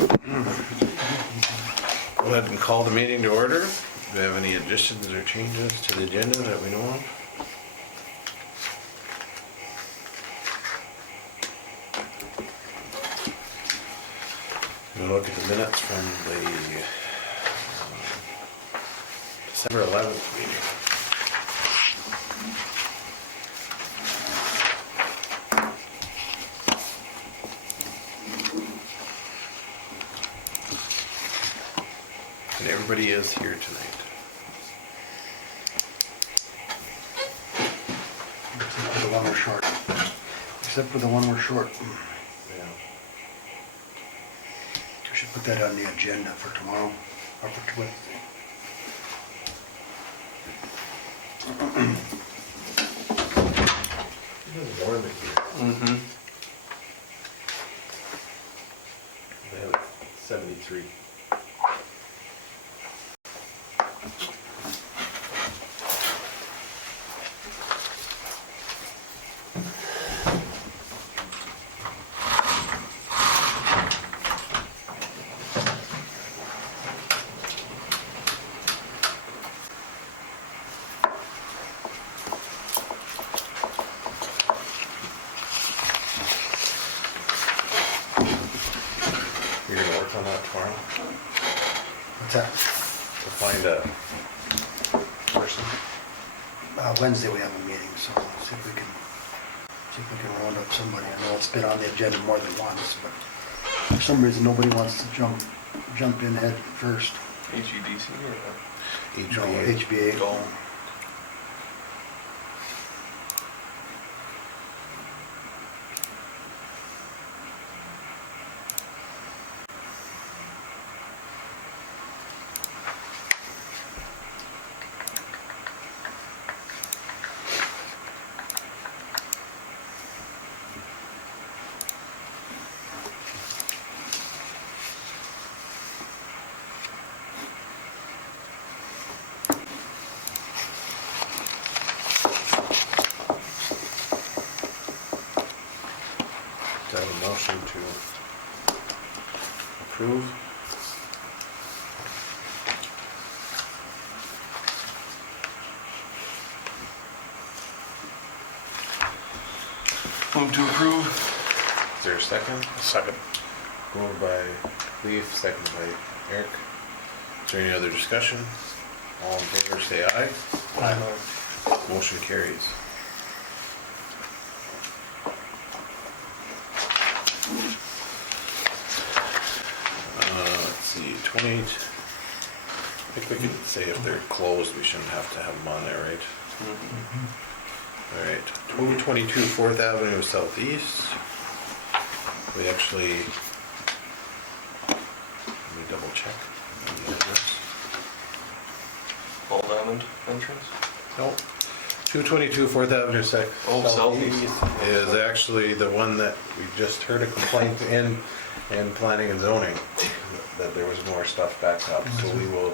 Go ahead and call the meeting to order. Do we have any additions or changes to the agenda that we know of? We'll look at the minutes from the December 11th meeting. And everybody is here tonight. Except for the one we're short. Except for the one we're short. Yeah. We should put that on the agenda for tomorrow, or for Wednesday. More than here. They have 73. You're gonna work on that tomorrow? What's that? To find a person? Wednesday we have a meeting, so let's see if we can round up somebody. I know it's been on the agenda more than once, but for some reason nobody wants to jump in head first. HEDC or No, HBA. HBA. Go. Do I have a motion to approve? Move to approve. Is there a second? Second. Moved by Leaf, seconded by Eric. Is there any other discussion? All in favor, say aye. Motion carries. Let's see, 28. I think we could say if they're closed, we shouldn't have to have them on there, right? All right, 222 4th Avenue Southeast. We actually, let me double check the address. Old Diamond entrance. Nope. 222 4th Avenue Oh, Southeast is actually the one that we just heard a complaint in planning and zoning, that there was more stuff backed up, so we will,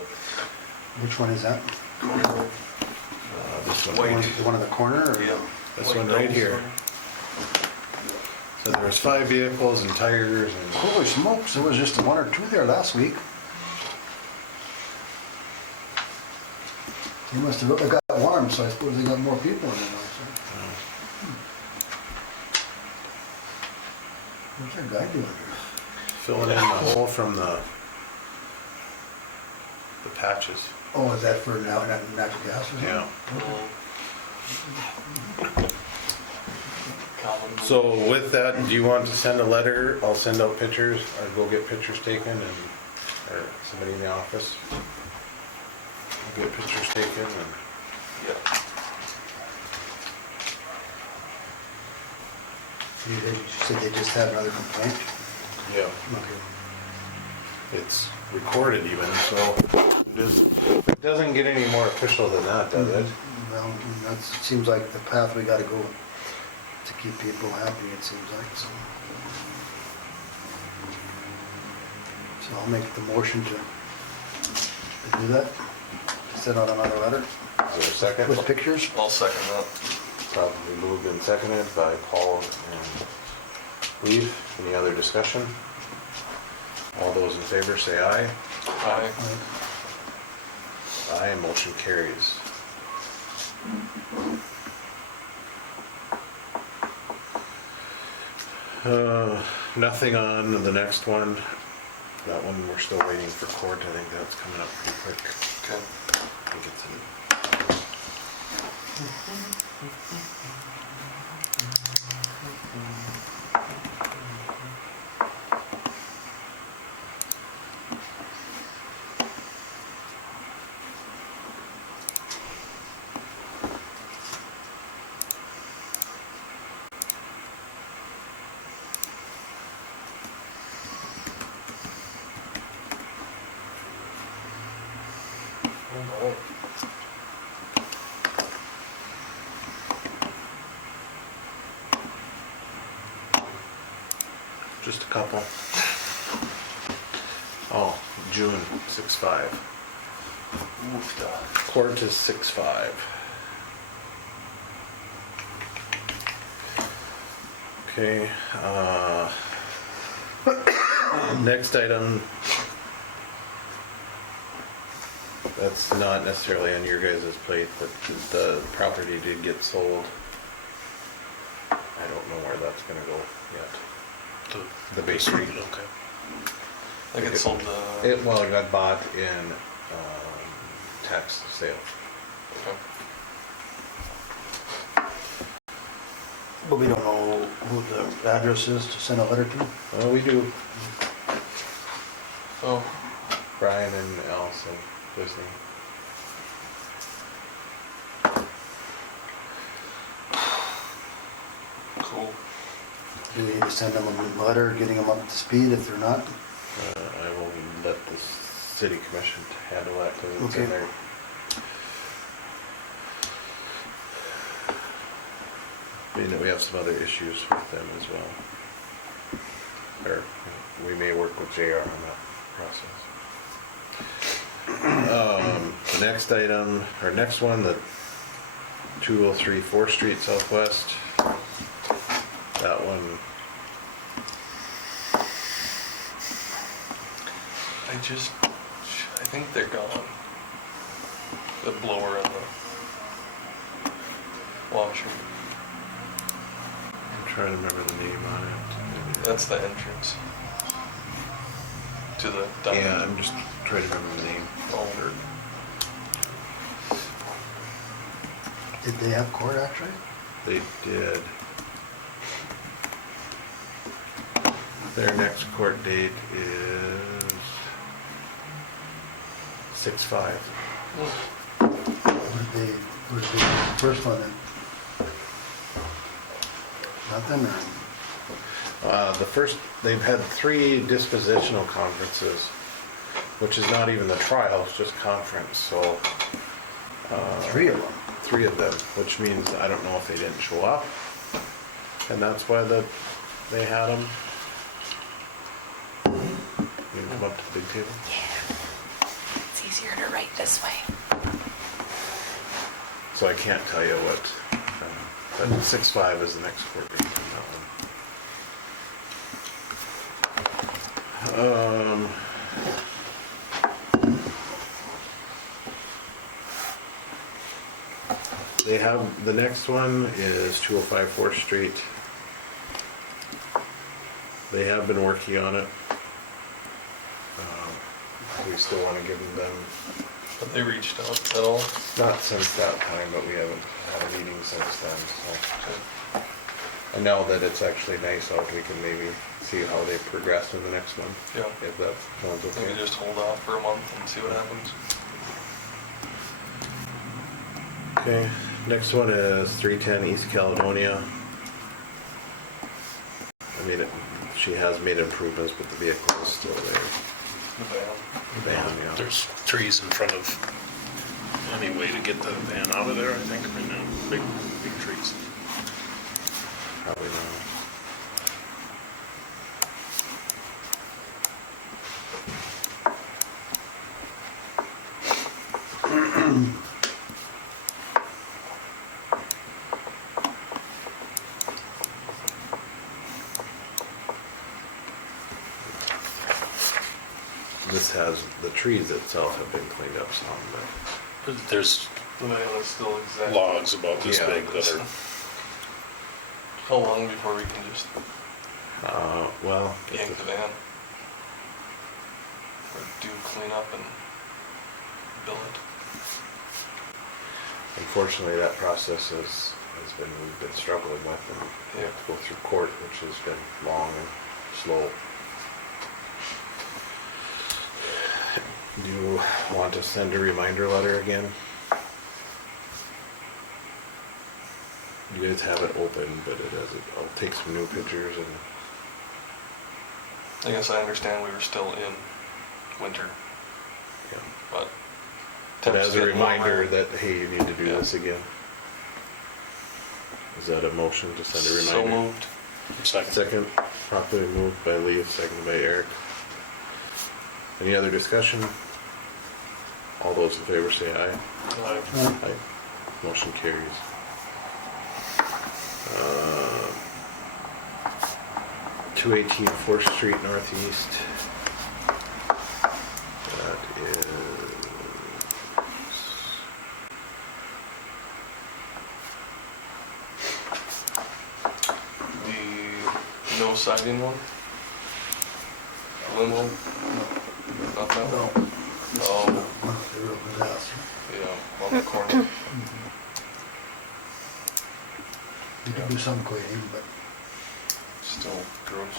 Which one is that? this one, Wait. The one in the corner, or? Yeah. this one right here. So there was 5 vehicles and tires and, Holy smokes, there was just one or two there last week. They must have really got warm, so I suppose they got more people in there now. What's that guy doing here? filling in the hole from the patches. Oh, is that for natural gas or something? Yeah. Calvin. So with that, do you want to send a letter? I'll send out pictures, or go get pictures taken, or somebody in the office. I'll get pictures taken and. Yeah. You said they just had another complaint? Yeah. Okay. It's recorded even, so it doesn't get any more official than that, does it? Well, that seems like the path we gotta go to keep people happy, it seems like, so. So I'll make the motion to do that, to send out another letter Is there a second? with pictures. I'll second that. Probably moved and seconded by Paul and Leaf. Any other discussion? All those in favor say aye. Aye. Aye, motion carries. Nothing on the next one. That one, we're still waiting for court. I think that's coming up pretty quick. Okay. I think it's in. Oh, boy. Just a couple. Oh, June 6/5. Oof, Court is 6/5. Okay, next item. That's not necessarily on your guys' plate, but the property did get sold. I don't know where that's gonna go yet. The bakery. Okay. I think it sold the. It got bought in tax sale. Okay. But we don't know who the address is to send a letter to. Well, we do. Oh, Brian and Allison listening. cool. Do we need to send them a letter getting them up to speed if they're not? I will let the city commission handle that because it's in Okay. there. Being that we have some other issues with them as well. Or we may work with JR on that process. The next item, or next one, the 203 4th Street Southwest. That one, I think they're gone. The blower and the washer. I'm trying to remember the name on it. That's the entrance to the diamond. Yeah, I'm just trying to remember the name. Oh. Did they have court actually? They did. Their next court date is 6/5. What did they do the first one then? Nothing or? The first, they've had 3 dispositional conferences, which is not even the trial, it's just conference, so. 3 of them. 3 of them, which means I don't know if they didn't show up, and that's why they had them. You can come up to the big table. It's easier to write this way. So I can't tell you what, but 6/5 is the next court date on that one. They have, the next one is 205 4th Street. They have been working on it. We still want to give them, But they reached out at all. not since that time, but we haven't had a meeting since then, so. Okay. And now that it's actually nice out, we can maybe see how they progress in the next month. Yeah. If that sounds okay. Maybe just hold off for a month and see what happens. Okay, next one is 310 East Caledonia. I mean, she has made improvements, but the vehicle is still there. The van. The van, yeah. There's trees in front of any way to get the van out of there, I think, right now. Big trees. Probably not. this has, the trees itself have been cleaned up some, but. There's The van is still exactly. logs about this Yeah. big that are, How long before we can just Well, yank the van? Or do clean up and bill it? unfortunately, that process we've been struggling with, and we have to go through court, which has been long and slow. Do you want to send a reminder letter again? You guys have it open, but I'll take some new pictures and, I guess I understand we were still in winter, yeah. but. But temps as a getting reminder warmer. that, hey, you need to do Yeah. this again. Is that a motion to send a reminder? So moved. second. Second, properly moved by Lee, seconded by Eric. Any other discussion? All those in favor say aye. Aye. Motion carries. 218 4th Street Northeast. That is... The no siding one? Limo? Not that No, one? Oh, the real disaster. yeah, on the corner. We can do some cleaning, but Still gross.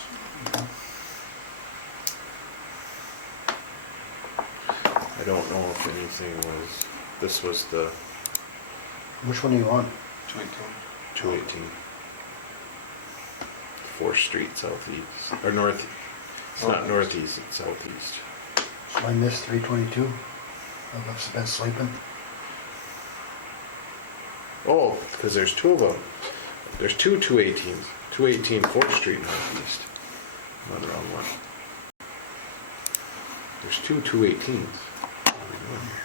I don't know if anything was... This was the which one are you on? 218. 218 4th Street Southeast, or North... It's not northeast, it's southeast. I missed 322. I've been sleeping. Oh, because there's two of them. There's two 218s. 218 4th Street Northeast. I'm on the wrong one. There's two 218s. What are we doing here?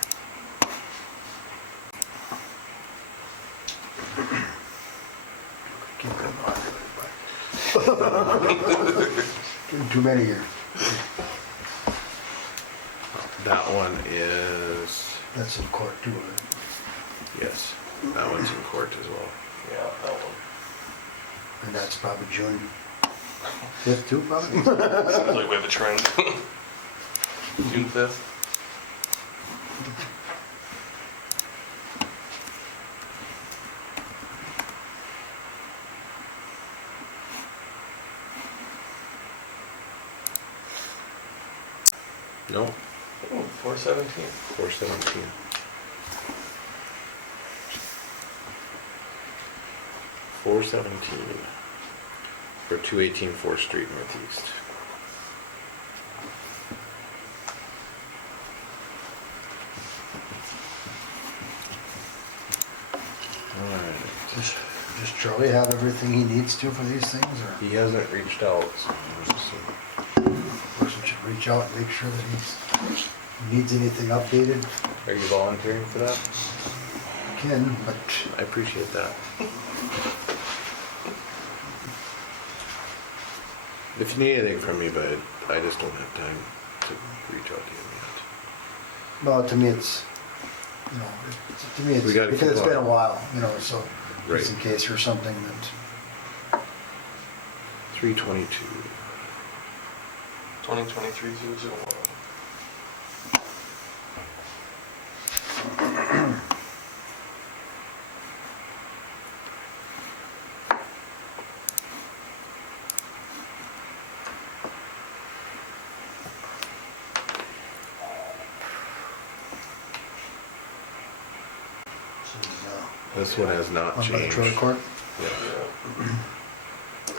Keep going on. Getting too many here. That one is... That's in court too, right? Yes, that one's in court as well. Yeah, that one. And that's probably June 5th too, probably? Seems like we have a trend. June 5th. No, Oh, 417. 417. $417 for 218 4th Street Northeast. Alright. Does Charlie have everything he needs to for these things, or He hasn't reached out, so I'm assuming. person should reach out and make sure that he needs anything updated? Are you volunteering for that? Can, but I appreciate that. If you need anything from me, but I just don't have time to reach out to you yet. no, to me it's, you know, to me it's, We gotta because keep it's been a on. while, you know, so Right. just in case there's something that, 322. 2023-001. This one has not on by the changed. trailer court. Yeah. Yeah.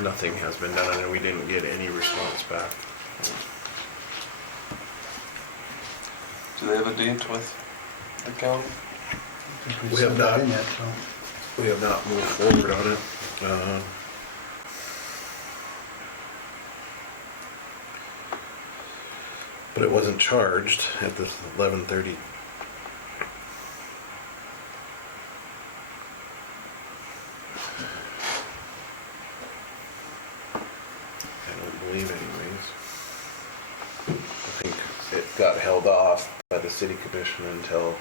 Nothing has been done, and we didn't get any response back. Do they have a date with the county? I think We have sent that not. in yet, so. We have not moved forward on it. But it wasn't charged at the 11:30. I don't believe anyways. I think got held off by the city commission until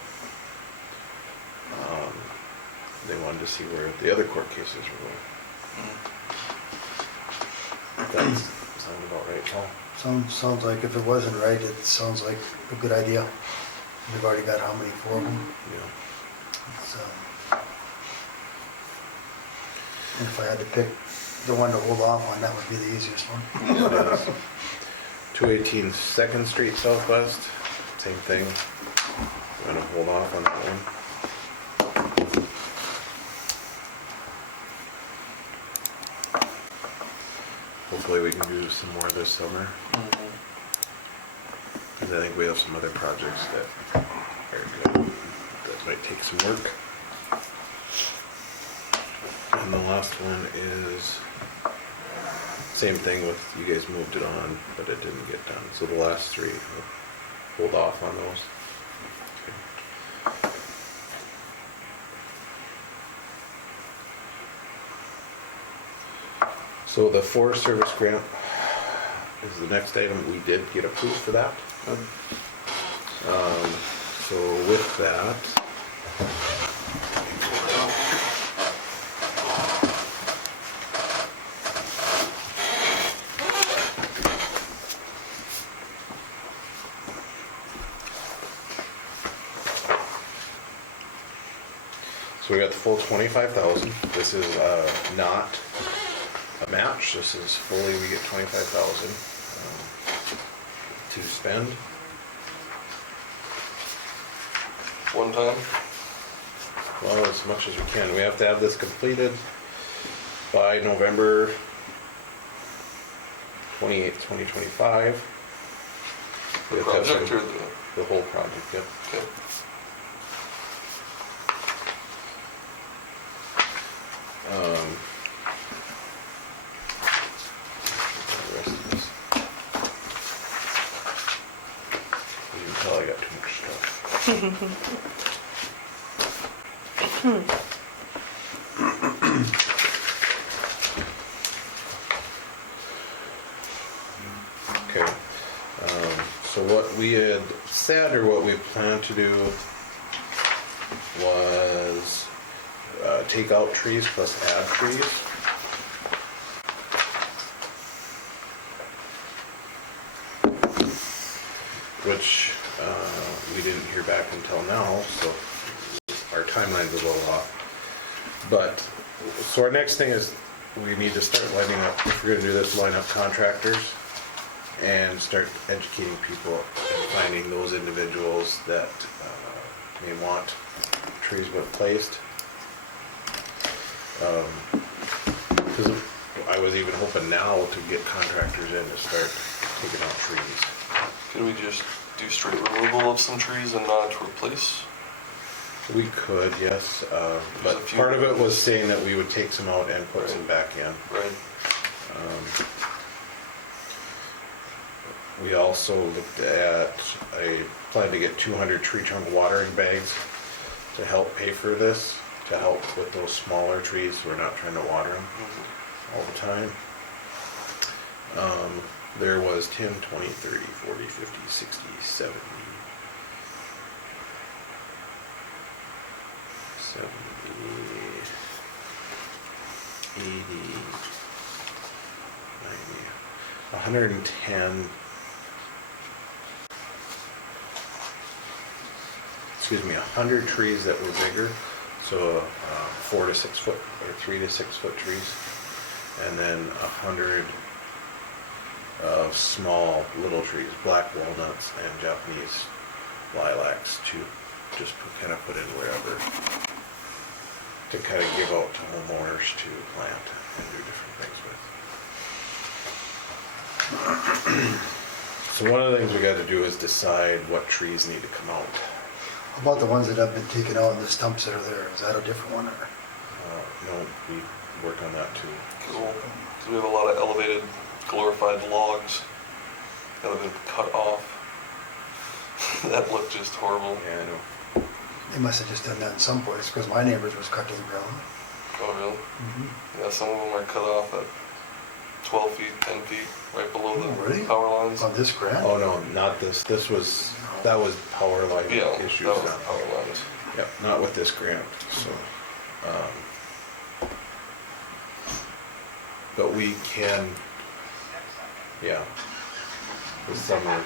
they wanted to see where the other court cases were going. That sound about right, Paul? Sounds like if it wasn't right, it sounds like a good idea. We've already got how many, 4 of them? Yeah. It's, and if I had to pick the one to hold off on, that would be the easiest one. 218 2nd Street Southwest, same thing. I'm gonna hold off on that one. Hopefully we can do some more this summer. Because I think we have some other projects that are good, that might take some work. And the last one is, same thing with, you guys moved it on, but it didn't get done. So the last 3, we'll hold off on those. So the Forest Service grant is the next item. We did get approved for that. So with that, so we got the full 25,000. This is not a match. This is fully, we get 25,000 to spend. One time? Well, as much as we can. We have to have this completed by November 28th, 2025. The We have to have project some- or the whole project, yep. okay. The rest of this. You can tell I got too much stuff. Okay, so what we had said, or what we planned to do, was take out trees plus add trees. Which we didn't hear back until now, so our timeline's a little off. But, so our next thing is, we need to start lining up, if we're gonna do this, line up contractors and start educating people and finding those individuals that may want trees replaced. Because I was even hoping now to get contractors in to start taking out trees. Could we just do straight removal of some trees and not replace? We could, yes, There's but a few- part of it was saying that we would take some out and put some back in. Right. We also looked at a plan to get 200 tree trunk watering bags to help pay for this, to help with those smaller trees, so we're not trying to water them all the time. There was 10, 20, 30, 40, 50, 60, 70, 80, 90, 110, excuse me, 100 trees that were bigger, so 4 to 6 foot, or 3 to 6 foot trees, and then 100 of small little trees, black walnuts and Japanese lilacs, to just kind of put in wherever, to kind of give out to homeowners to plant and do different things with. So one of the things we got to do is decide what trees need to come out. How about the ones that have been taken out and the stumps that are there? Is that a different one or? No, we work on that too. Cool. 'Cause we have a lot of elevated, glorified logs that have been cut off. That looked just horrible. Yeah, I know. They must have just done that in some place, because my neighbor's was cut to the ground. Oh, really? Mm-hmm. Yeah, some of them are cut off at 12 feet, 10 feet, right below Oh, really? the power lines. On this grant? Oh, no, not this, that was power line Yeah, issues. that was not- power lines. Yep, not with this grant, so. But we can, yeah, this summer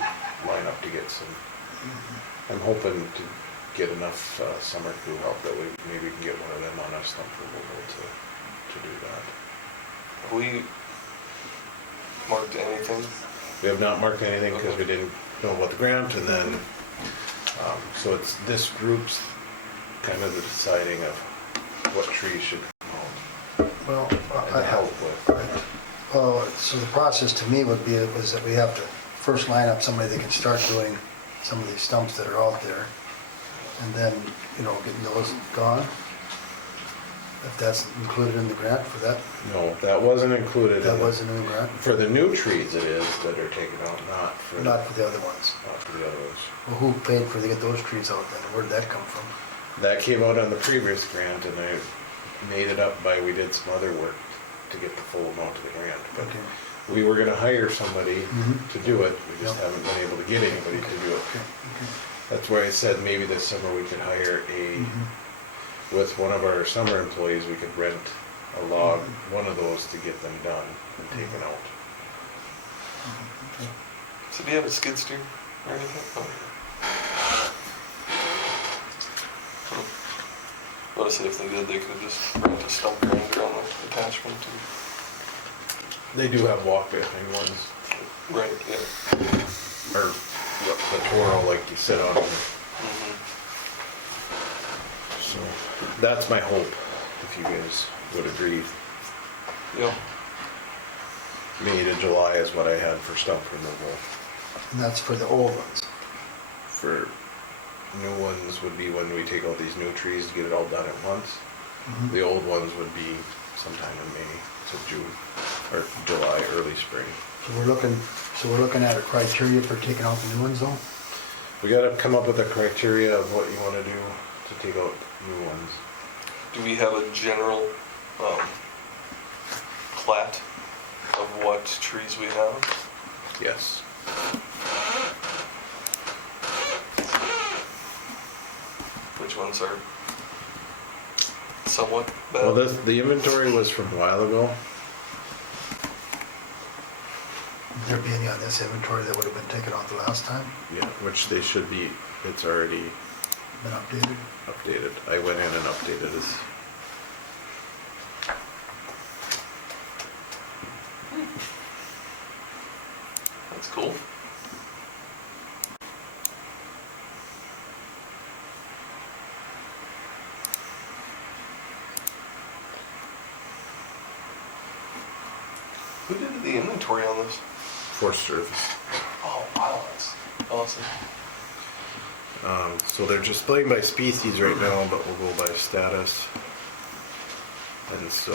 line up to get some, I'm hoping to get enough summer crew help that we maybe can get one of them on a stump removal to do that. Have we marked anything? We have not marked anything because we didn't know about the grant, and then, so it's this group's kind of the deciding of what trees should come out Well, and help with. well, so the process to me would be, was that we have to first line up somebody that can start doing some of these stumps that are out there. And then, you know, getting those gone. If that's included in the grant for that, No, that wasn't included. that wasn't in the grant, For the new trees it is that are taken out, not for not for the other ones. the other ones. Well, who paid for to get those trees out then? Where did that come from? That came out on the previous grant, and I made it up by, we did some other work to get the full amount of the grant. But Okay. we were gonna hire somebody Mhm. to do it, we just Yep. haven't been able to get anybody to do it. Okay, okay. That's where I said maybe this summer we could hire Mhm. with one of our summer employees, we could rent a log, one of those to get them done and taken out. So do you have a skid steer or anything? Oh. What I said if they did, they could have just rent a stump grinder on the attachment. They do have walk-behind ones, Right, yeah. or the Toro like you sit on. Mhm. So that's my hope, if you guys would agree. Yeah. May to July is what I had for stump removal. And that's for the old ones. For new ones would be when we take out these new trees to get it all done at once. Mhm. The old ones would be sometime in May to June, or July, early spring. So we're looking at a criteria for taking out the new ones though? We gotta come up with a criteria of what you wanna do to take out new ones. Do we have a general plat of what trees we have? Yes. Which ones are somewhat bad? Well, the inventory was from a while ago. Would there be any on this inventory that would have been taken out the last time, Yeah, which they should be, it's already been updated? updated. I went in and updated it. That's cool. Who did the inventory on this? Forest Service. Oh, wow, that's awesome. So they're displaying by species right now, but we'll go by status. And so,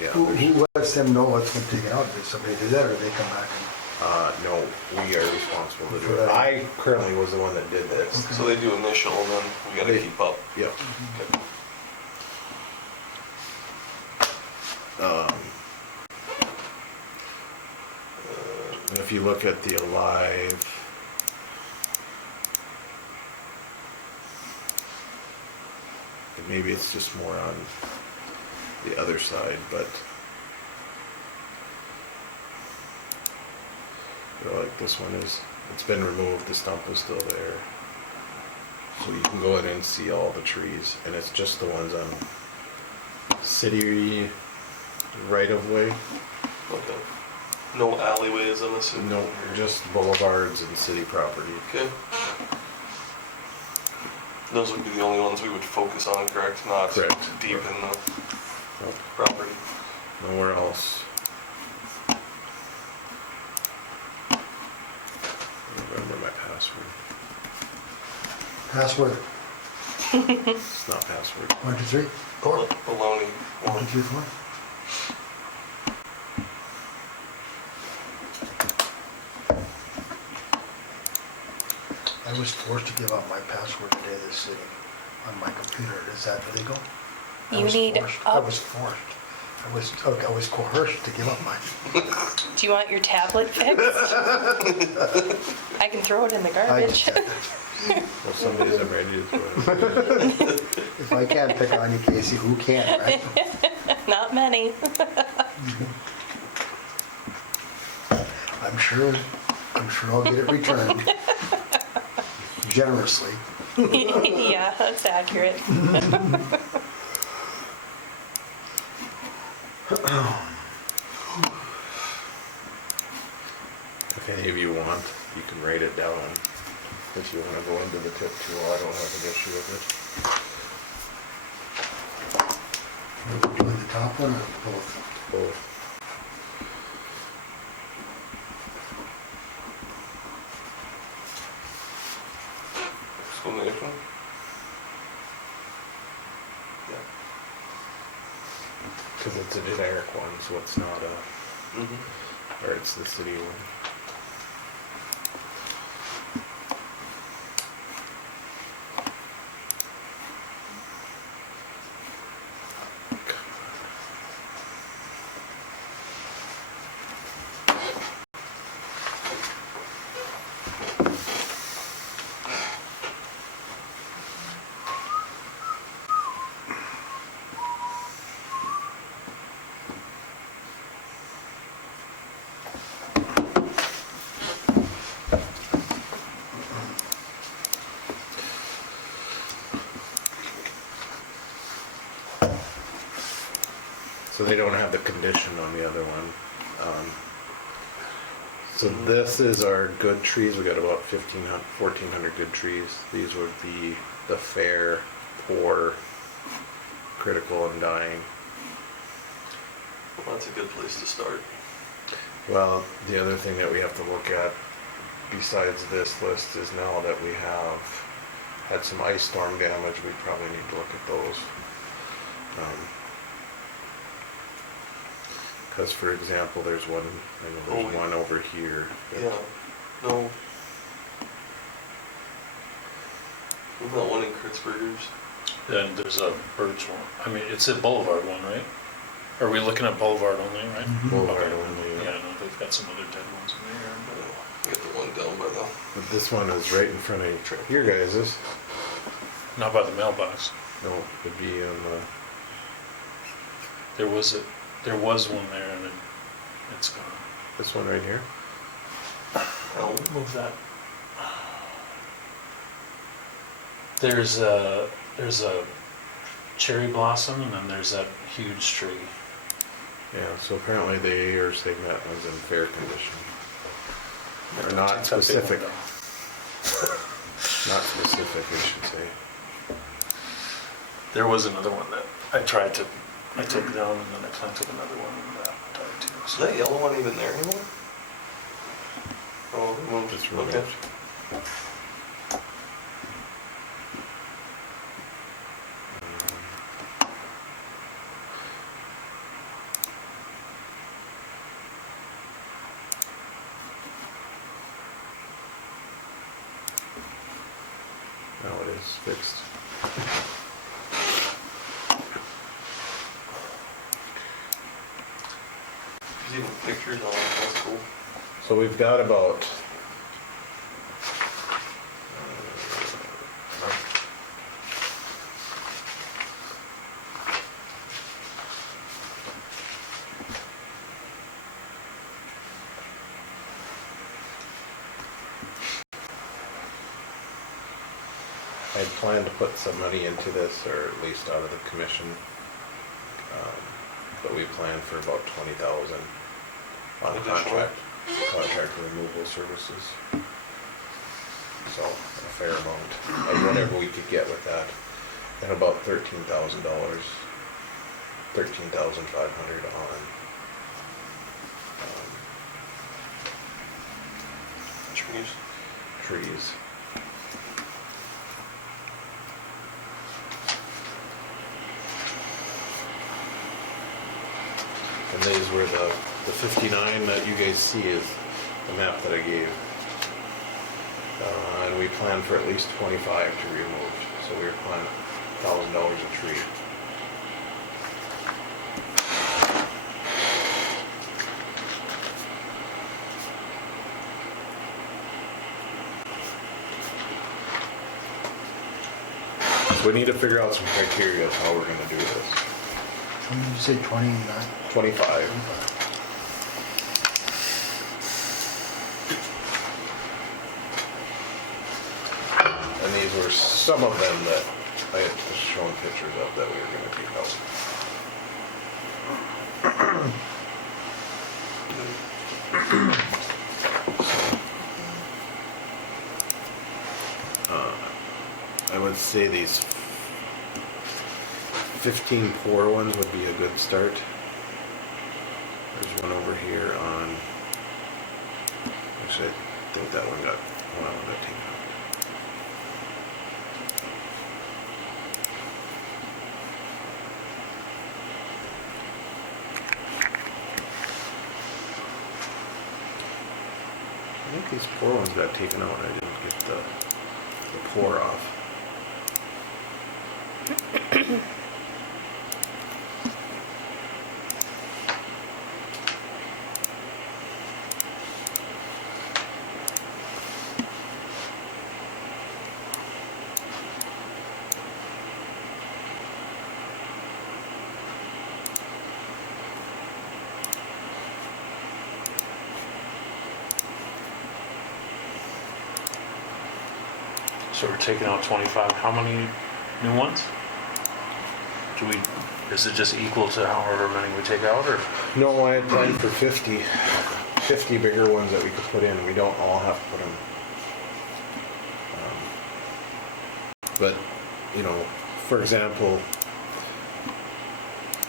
yeah. Who lets them know what's been taken out? Did somebody do that or they come back No, we are responsible to do it. I currently was the one that did this. So they do initial and then we gotta They- keep up. Yep. Okay. And if you look at the alive, and maybe it's just more on the other side, but you know, like this one is, it's been removed, the stump is still there. So you can go in and see all the trees, and it's just the ones on city right of way. Okay. No alleyways, I'm assuming? No, just boulevards and city property. Okay. Those would be the only ones we would focus on, correct? Not Correct. deep in the Nope, property. nowhere else. I don't remember my password. Password, It's not password. 1, 2, 3, 4? Baloney. 1, 2, 3, 4? I was forced to give out my password today this sitting on my computer. Is that illegal? I You was need forced. I up- was forced. I was coerced to give up mine. Do you want your tablet fixed? I can throw it in the I garbage. just- Well, somebody's not ready to throw it. If I can't pick on you, Casey, who can, right? Not many. I'm sure I'll get it returned. Generously. Yeah, that's accurate. If any of you want, you can write it down. If you want to go into the tip tool, I don't have an issue with Doing the top one or both? it. Both. Explanation? Yeah. Because it's a generic one, so it's not a, Mm-hmm. or it's the city one. So they don't have the condition on the other one. So this is our good trees. We got about 1,400 good trees. These would be the fair, poor, critical, and dying. Well, that's a good place to start. Well, the other thing that we have to look at besides this list is now that we have had some ice storm damage, we probably need to look at those. Because for example, there's one, I know there's Oh, one over here. that- Yeah. No. Isn't that one in Kritzberger's? And there's a birch one. I mean, it's a boulevard one, right? Are we looking at boulevard only, right? Boulevard Okay. only, yeah. Yeah, I know they've got some other dead ones in there. You get the one down by the. But this one is right in front of your guys's. But not by the mailbox. No, it'd be in the, There was one there and it's gone. this one right here. Elm. Move that. There's a cherry blossom and then there's that huge tree. Yeah, so apparently they are saying that one's in fair condition. Or not Take that big specific, one down. not specific, I should say. There was another one that I took down and then I planted another one and that died too. Is that yellow one even there anymore? Oh, removed. It's Okay. removed. Now it is fixed. There's even pictures on it. That's cool. So we've got about I had planned to put some money into this, or at least out of the commission, but we planned for about 20,000 on Additional. contract removal services. So a fair amount of whatever we could get with that, and about $13,000, 13,500 on Trees. trees. And these were the 59 that you guys see is the map that I gave. And we planned for at least 25 to be removed, so we were planning $1,000 a tree. So we need to figure out some criteria of how we're gonna do this. Did you say 29? 25. And these were some of them that I had just shown pictures of that we were gonna take out. I would say these 15 pour ones would be a good start. There's one over here on, actually, I think that one got, well, that taken out. I think these pour ones got taken out, I didn't get the pour off. So we're taking out 25, how many new ones? Is it just equal to however many we take out, or? No, I had planned for 50 bigger ones that we could put in. We don't all have to put them. But, you know, for example,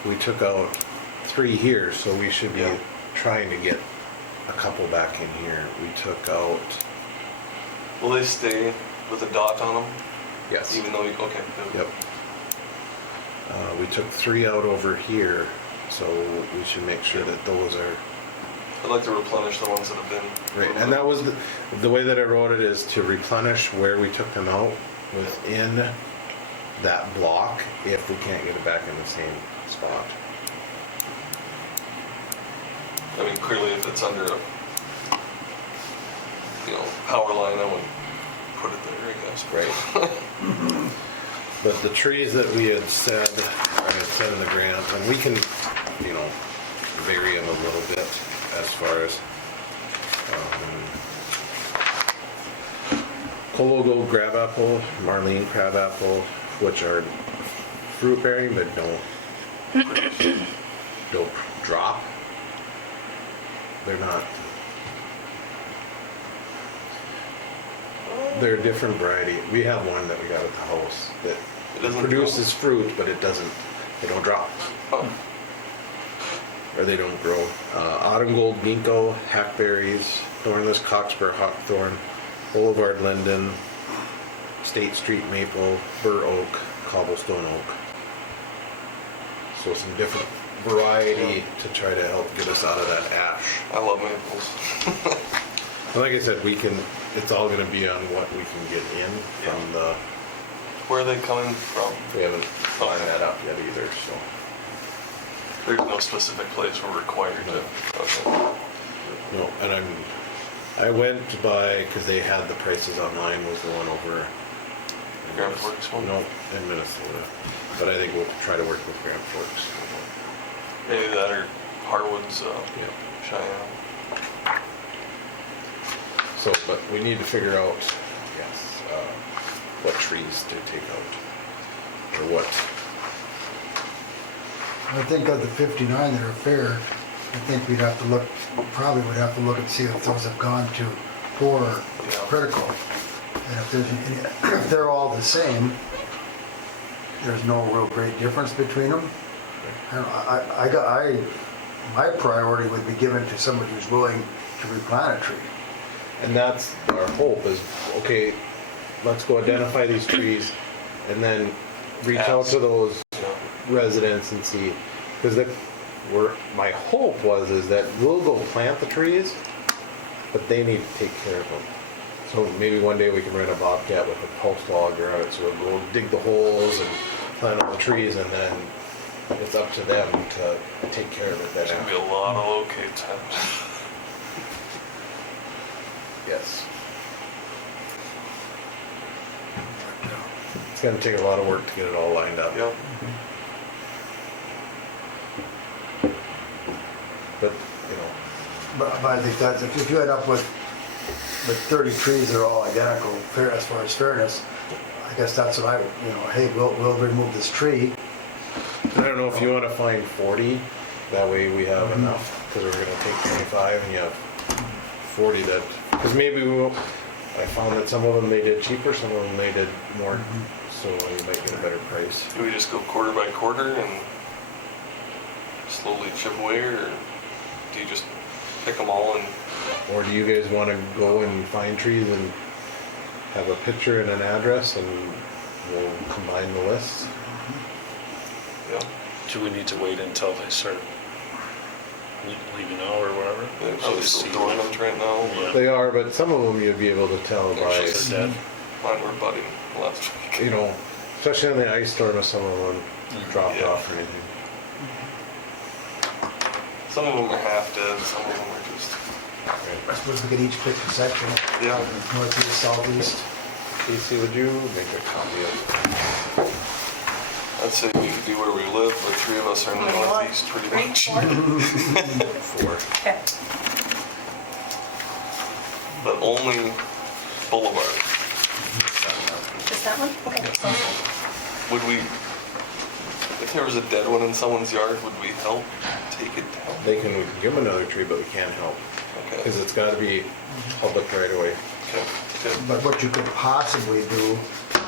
we took out 3 here, so we should be Yeah. trying to get a couple back in here. We took out, Will they stay with a dot on them? yes, Even though, okay, good. yep. We took 3 out over here, so we should make sure that those are I'd like to replenish the ones that have been. right. And that was the way that I wrote it, is to replenish where we took them out within that block if we can't get it back in the same spot. I mean, clearly if it's under a, power line, I would put it there, I guess. Right. But the trees that we had said, I had said in the grant, and we can, vary them a little bit as far as, Cologo crabapple, Marlene crabapple, which are fruit bearing but don't drop. They're not. They're a different variety. We have one that we got at the house that It doesn't produces fruit, but they don't drop. Oh, Or they don't grow. Autumn gold ginkgo, hackberries, thornless cockspur hawthorn, boulevard linden, State Street maple, bur oak, cobblestone oak. So some different variety to try to help get us out of that ash. I love maples. And like I said, it's all gonna be on what we can get in from the, Where are they coming from? we haven't lined that up yet either, so. There's no specific place we're required to. Okay. No, and I went by, because they had the prices online, was the one over. in Grand Forks one? No, in Minnesota. But I think we'll try to work with Grand Forks. Maybe that or Harwood's, Yeah. Cheyenne. So, but we need to figure out, yes, what trees to take out. Or what, I think of the 59 that are fair, I think probably would have to look and see if those have gone to poor or Yeah. critical. And if they're all the same, there's no real great difference between them. I don't know, my priority would be given to somebody who's willing to replant a tree. and that's our hope is, okay, let's go identify these trees and then reach out to those residents and see, because my hope is that we'll go plant the trees, but they need to take care of them. So maybe one day we can rent a bobcat with a post log around it, so we'll go dig the holes and plant all the trees, and then it's up to them to take care of it. There's gonna be a lot of locates. Yes. It's gonna take a lot of work to get it all lined up. Yeah. But, But I think that's, if you end up with 30 trees that are all identical, fair, as far as fairness, I guess that's what I, hey, we'll remove this tree. I don't know if you wanna find 40, that way we have enough, because we're gonna take 25 and you have 40 that, because maybe we won't, I found that some of them they did cheaper, some of them they did more, so you might get a better price. Do we just go quarter by quarter and slowly chip away, or do you just pick them all and? Or do you guys wanna go and find trees and have a picture and an address and we'll combine the lists? Yeah. Do we need to wait until they start leaving out or whatever? They're So probably we still see doing what- them right now. Yeah. They are, but some of them you'll be able to tell by, Actually, It's dead. Mine were budding last week. Especially on the ice storm if some of them dropped Yeah. off or anything. Some of them are half dead, some of them are just, I suppose we could each pick a section, yeah. northeast, southeast. Casey, would you make a copy of? I'd say we could do where we live, but three of us are in the northeast pretty much. 4? 4. Okay. But only Boulevard. Just that one? Okay. Sounds good. Would we, if there was a dead one in someone's yard, would we help take it down? We can give them another tree, but we can't help, Okay. because it's gotta be public right away. Okay. Good. But what you could possibly do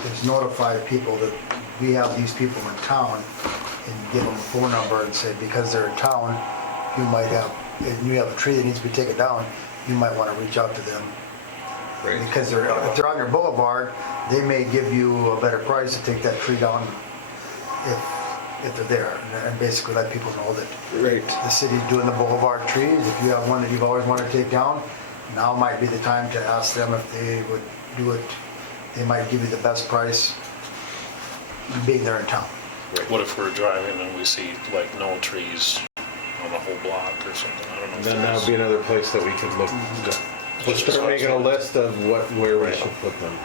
is notify people that we have these people in town and give them a phone number and say, because they're in town, you might have, and you have a tree that needs to be taken down, you might want to reach out to them. Right. Because if they're on your boulevard, they may give you a better price to take that tree down if they're there. And basically let people know that Right. the city's doing the boulevard trees. If you have one that you've always wanted to take down, now might be the time to ask them if they would do it. They might give you the best price being there in town. What if we're driving and we see like no trees on a whole block or something? I don't know. if Then that there's- would be another place that we could look, we'll start making a list of where we should put them.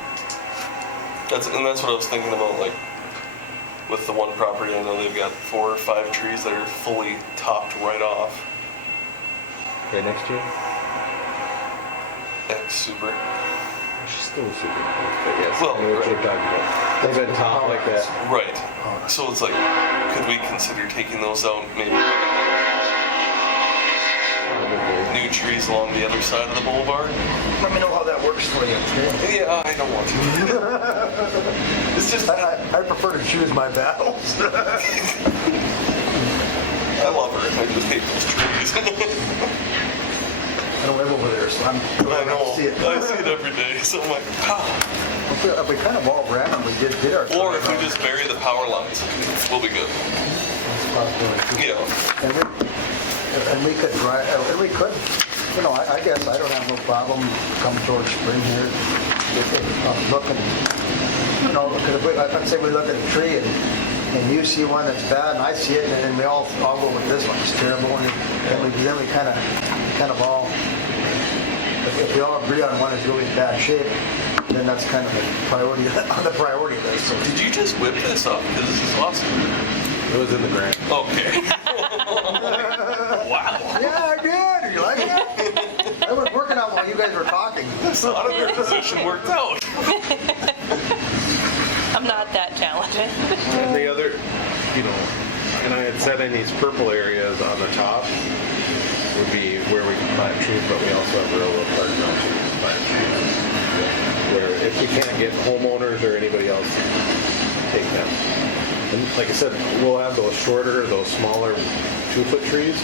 That's what I was thinking about, like, with the one property, I know they've got 4 or 5 trees that are fully topped right off. Right next to you? That's super. She's still super, but yes, Well, I know what you're right. talking about. They've been topped like that. Right. So it's like, could we consider taking those out, maybe new trees along the other side of the boulevard? Let me know how that works for you. Yeah, I don't want to. It's just, I prefer to choose my battles. I love her, I just hate those trees. I don't live over there, so I'm I glad know, to see it. I see it every day, so I'm like, ah. If we kind of all randomly did our. Or if we just bury the power lines, we'll be good. Yeah. And we could drive, and we could, I guess I don't have no problem come towards spring here. Looking, let's say we look at a tree and you see one that's bad and I see it and then we all go with this one, it's terrible. And then we kind of all, if we all agree on one is really bad shape, then that's kind of a priority on the priority list. So Did you just whip this up? Because this is awesome. It was in the grant. Okay. Wow. yeah, I did. You like it? I was working on while you guys were talking. This auditor position worked out. I'm not that talented. And the other, and I had said in these purple areas on the top would be where we can plant trees, but we also have railroad park mountains we can plant trees. Where if we can't get homeowners or anybody else, take them. And like I said, we'll have those shorter, those smaller 2-foot trees.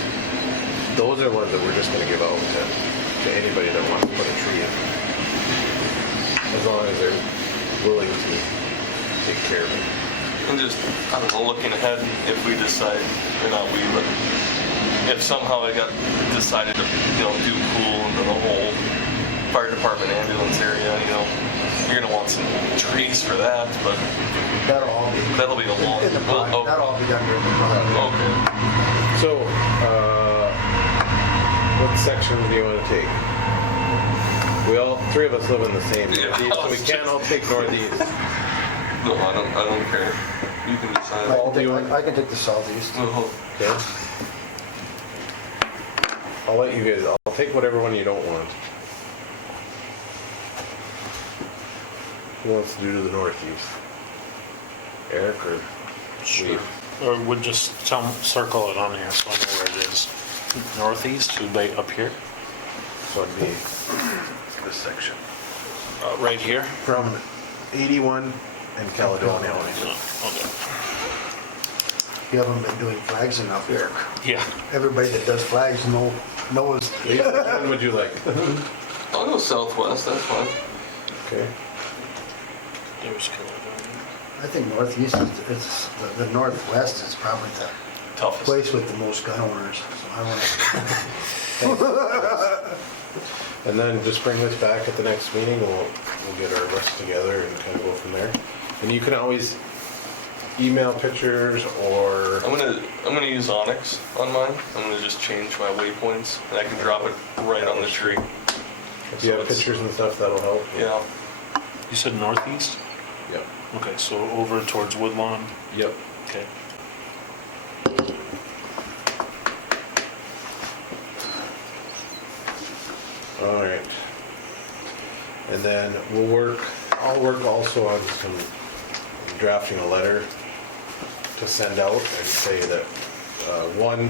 Those are ones that we're just gonna give out to anybody that wants to put a tree in. As long as they're willing to take care of it. And just, I don't know, looking ahead, if we decide, or not we, but if somehow it got decided to, do pool into the whole fire department ambulance area, you're gonna want some trees for that, but That'll be a long, in the project. oh, That'll all be done during the project. okay. So, what section do you want to take? Three of us live in the same Yeah, northeast, so we can't all take northeast. No, I don't care. You can decide. I can take the southeast. Uh-huh. Okay. I'll let you guys, I'll take whatever one you don't want. Who wants to do to the northeast? Eric or Sure. Lee? Or would just circle it on here so I know where it is. Northeast, would be up here? So it'd be this section. Right here? From 81 and Caledonia. Oh, okay. You haven't been doing flags enough, Eric. Yeah. Everybody that does flags knows. Lee, which one would you like? I'll go southwest, that's fine. Okay. There's Caledonia. I think northeast is the northwest is probably the Toughest. place with the most gun owners. So I want And then just bring this back at the next meeting, we'll get our list together and kind of go from there. And you can always email pictures or, I'm gonna use Onyx on mine. I'm gonna just change my waypoints and I can drop it right on the tree. if you have pictures and stuff, that'll help. Yeah. You said northeast? Yep. Okay, so over towards Woodlawn. Yep. Okay. All right. And then I'll work also on some drafting a letter to send out and say that, one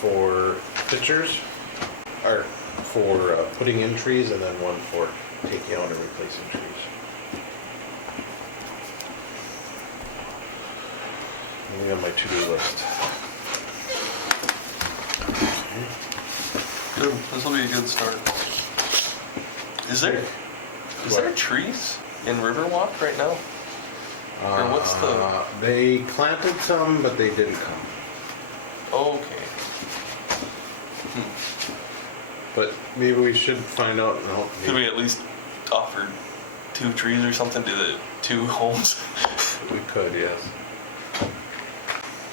for pictures, or for putting in trees, and then one for taking out and replacing trees. I got my to-do list. Good. This will be a good start. Is there What? trees in Riverwalk right now? Or what's the? They planted some, but they didn't come. Oh, okay. But maybe we should find out. No, Could we at least offer 2 trees or something to the 2 homes? we could, yes.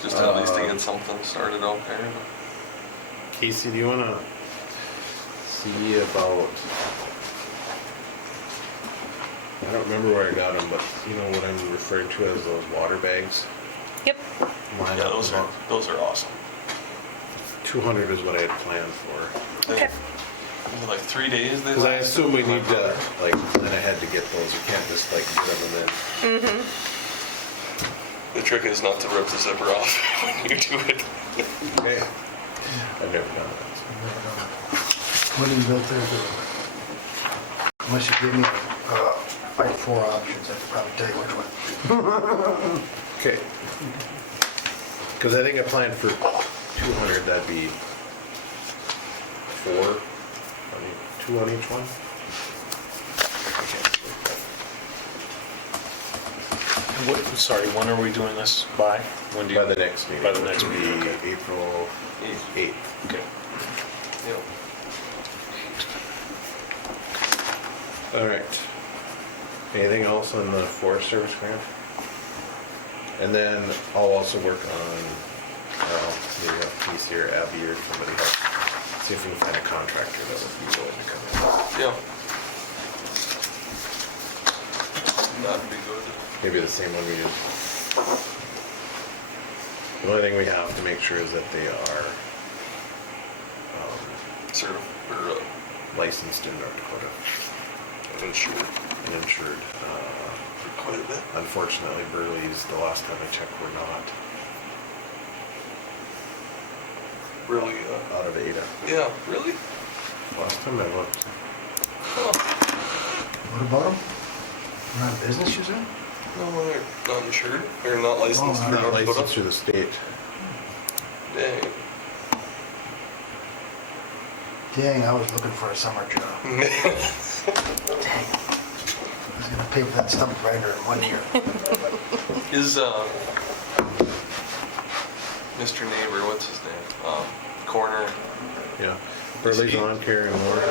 Just at least to get something started out there. Casey, do you want to see about? I don't remember where I got them, but you know what I'm referring to as those water bags. Yep. Line Yeah, up those are awesome. 200 is what I had planned for. Okay. Is it like 3 days? Because I assume we need to like plan ahead to get those. You can't just like get them and then. The trick is not to rip the zipper off when you do it. Okay. I've never done that. When you built there, unless you give me like 4 options, I could probably tell you which one. Okay. Because I think I planned for 200. That'd be 4. I mean, 2 on each one. Sorry, when are we doing this by? When do you? By the next meeting. By the next which will meeting, be okay. April 8th. Okay. Yep. All right. Anything else on the Forest Service grant? And then I'll also work on, maybe have Casey or Abby or somebody else, see if we can find a contractor that would be willing to come in. Yeah. That'd be good. Maybe the same one we use. The only thing we have to make sure is that they are licensed in North Dakota Insured. and insured. Quite a bit. Unfortunately, Burley's, the last time I checked, were not Really? out of Ada. Yeah, really? Last time I looked. Huh. What about them? They're not in business, you said? No, they're not insured. They're not licensed for Not North licensed Dakota. through the state. Dang. Dang, I was looking for a summer job. Dang. I was gonna pay for that stump grinder in 1 year. Is Mr. Neighbor, what's his name? Corner. Yeah. Burley's on care and more.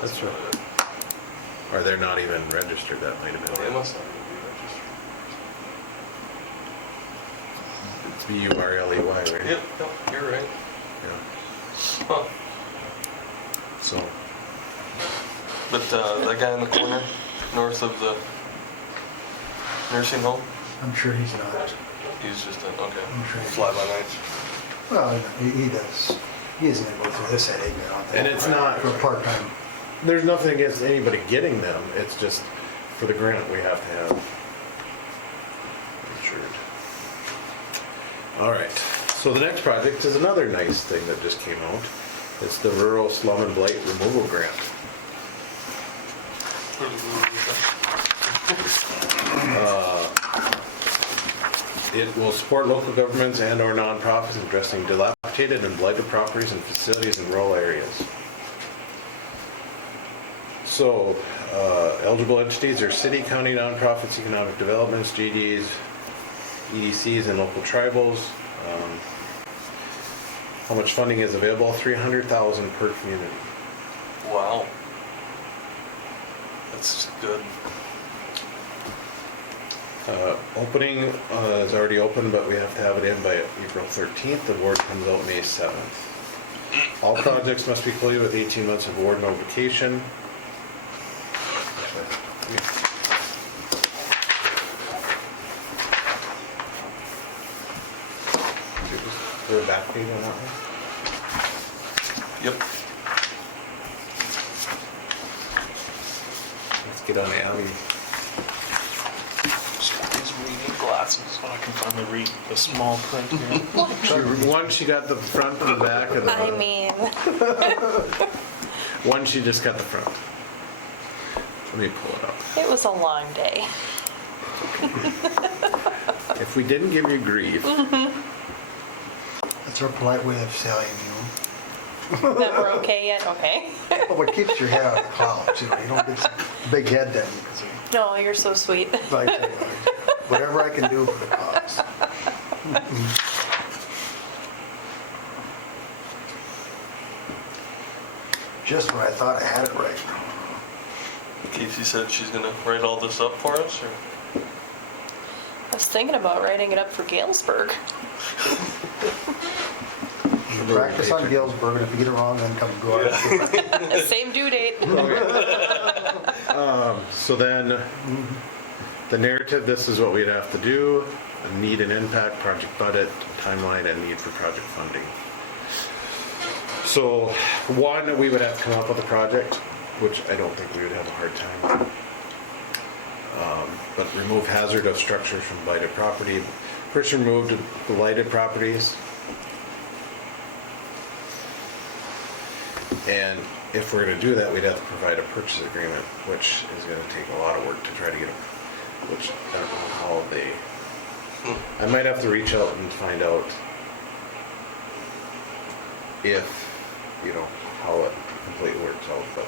That's right. Or they're not even registered, that might have been They it. must not be registered. It's B-U-R-L-E-Y, right? Yep, you're right. Yeah. Huh. So, But that guy in the corner, north of the nursing home, I'm sure he's not. he's just an, okay, I'm sure he's- fly by night. Well, he does. He isn't gonna go through this headache, I don't think. And it's not- For a part-time. there's nothing against anybody getting them, it's just for the grant we have to have insured. All right, so the next project is another nice thing that just came out. It's the Rural Slum and Blight Removal Grant. It will support local governments and/or nonprofits in addressing dilapidated and blighted properties and facilities in rural areas. So, eligible entities are city, county, nonprofits, economic developments, GDs, EDCs, and local tribals. How much funding is available? $300,000 per community. Wow. That's good. Opening is already open, but we have to have it in by April 13th. The award comes out May 7th. All projects must be completed with 18 months of award notification. Is there a back page on that one? Yep. Let's get on the alley. Just got these reading glasses so I can finally read the small print here. Once you got the front and the back of the... I mean, Once you just got the front. Let me pull it up. it was a long day. If we didn't give you grief, That's our polite way of saying, That we're okay yet? Okay. well, what keeps your head out of the clouds, you don't get some big head then, because No, you're so sweet. whatever I can do for the cause. Just when I thought I had it right. Casey said she's gonna write all this up for us, or? I was thinking about writing it up for Galesburg. Practice on Galesburg, and if you get it wrong, then come go out. Same due date. so then the narrative, this is what we'd have to do. A need and impact, project budget, timeline, and need for project funding. So one, we would have to come up with a project, which I don't think we would have a hard time. But remove hazard of structures from blighted property. First remove the blighted properties. And if we're gonna do that, we'd have to provide a purchase agreement, which is gonna take a lot of work to try to get, which I don't know how they, I might have to reach out and find out if, how it completely works out, but.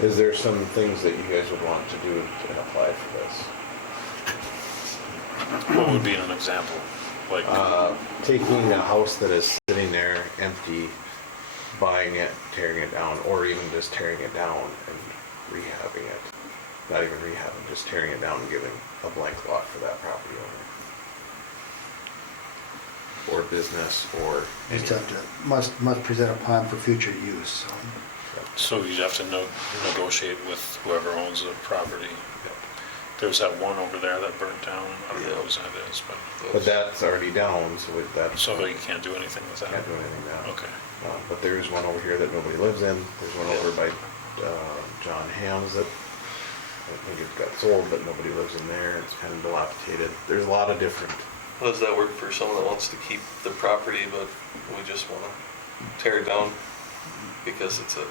Is there some things that you guys would want to do and apply for this? What would be an example? Like, Taking a house that is sitting there empty, buying it, tearing it down, or even just tearing it down and rehabbing it. Not even rehabbing, just tearing it down and giving a blank lot for that property owner. Or business, or. Just have to, must present a plan for future use, so. so you'd have to negotiate with whoever owns the property. There's that one over there that burnt down. I don't know whose that is, But that's already down, so that's. so you can't do anything with that? Can't do anything now. Okay. But there is one over here that nobody lives in. There's one over by John Ham's that I think it got sold, but nobody lives in there. It's kind of dilapidated. There's a lot of different. How does that work for someone that wants to keep the property, but we just wanna tear it down because it's a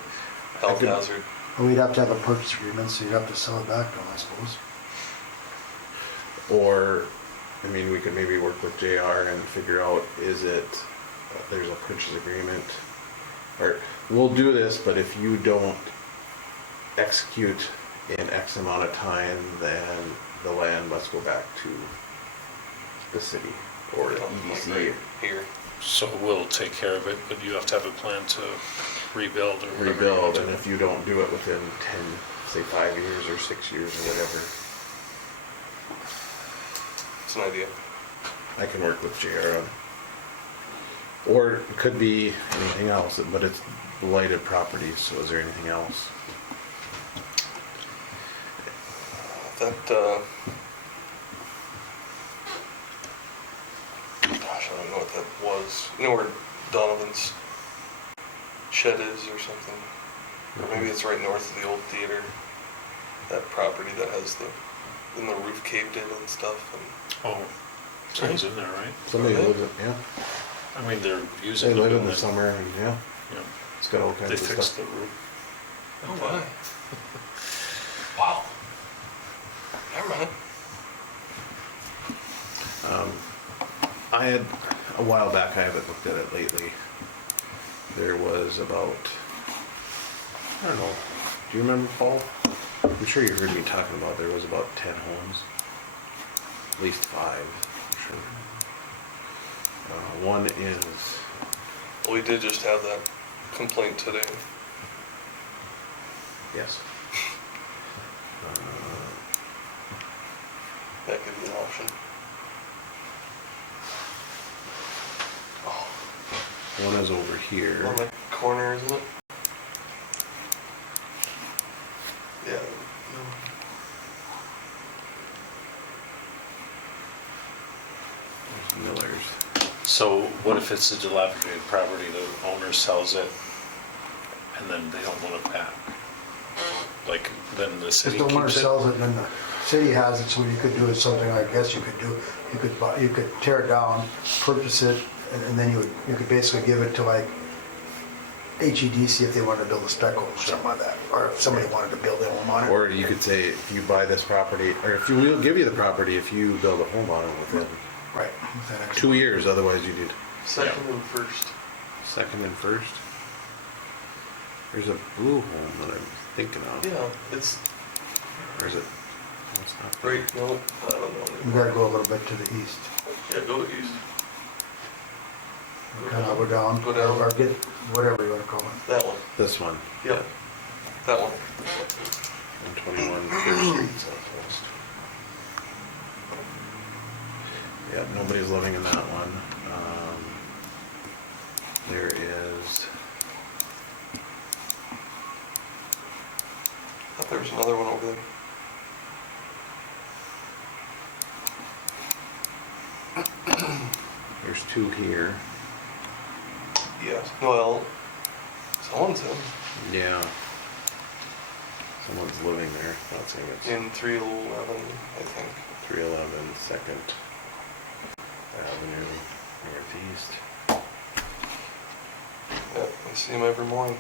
health could- hazard? Well, we'd have to have a purchase agreement, so you'd have to sell it back to them, I suppose. Or, I mean, we could maybe work with JR and figure out, is it, there's a purchase agreement, or we'll do this, but if you don't execute in X amount of time, then the land must go back to the city or Like EDC. right here. So we'll take care of it, but you have to have a plan to rebuild or whatever. you Rebuild, want to and do. if you don't do it within 10, say 5 years or 6 years or whatever, It's an idea. I can work with JR on. Or it could be anything else, but it's blighted properties, so is there anything else? That, gosh, I don't know what that was. You know where Donovan's shed is or something? Or maybe it's right north of the old theater. That property that has then the roof caved in and stuff. And Oh, someone's in there, right? Somebody Okay. lives in, yeah. I mean, they're They using the live in building. the summer and, yeah, Yeah. it's got all They kinds of fixed stuff. the roof. oh my. Wow. Never mind. I had, a while back, I haven't looked at it lately. There was about, I don't know, do you remember, Paul? I'm sure you heard me talking about there was about 10 homes. At least 5, I'm sure. One is, Well, we did just have that complaint today. yes. That could be an option. Oh, One is over here. on the corner, isn't it? Yeah. There's Miller's. So what if it's a dilapidated property, the owner sells it, and then they don't want it back? Like, then the If city the owner keeps it? sells it, then the city has it, so you could do it something, I guess you could do, you could tear it down, purchase it, and then you could basically give it to like HEDC if they wanted to build a spec home or something like that, or if somebody wanted to build a home on it. Or you could say, if you buy this property, or if you, we'll give you the property if you build a home on it within Right. with that extra- 2 years, otherwise you need Second and first. second and first. There's a blue home that I'm thinking of. Yeah, it's Or is it? No, it's not. right. No, I don't You know. gotta go a little bit to the east, Yeah, go east. kind of go down. Go down. Or get, whatever you wanna call it. That one. This one. Yep. That one. 121 Third Street Southwest. Yep, nobody's living in that one. There is, I thought there was another one over there. there's 2 here. Yes. Well, someone's in. Yeah. Someone's living there. Not saying it's In 311, I think. 311 2nd Avenue Northeast. Yep, I see him every morning.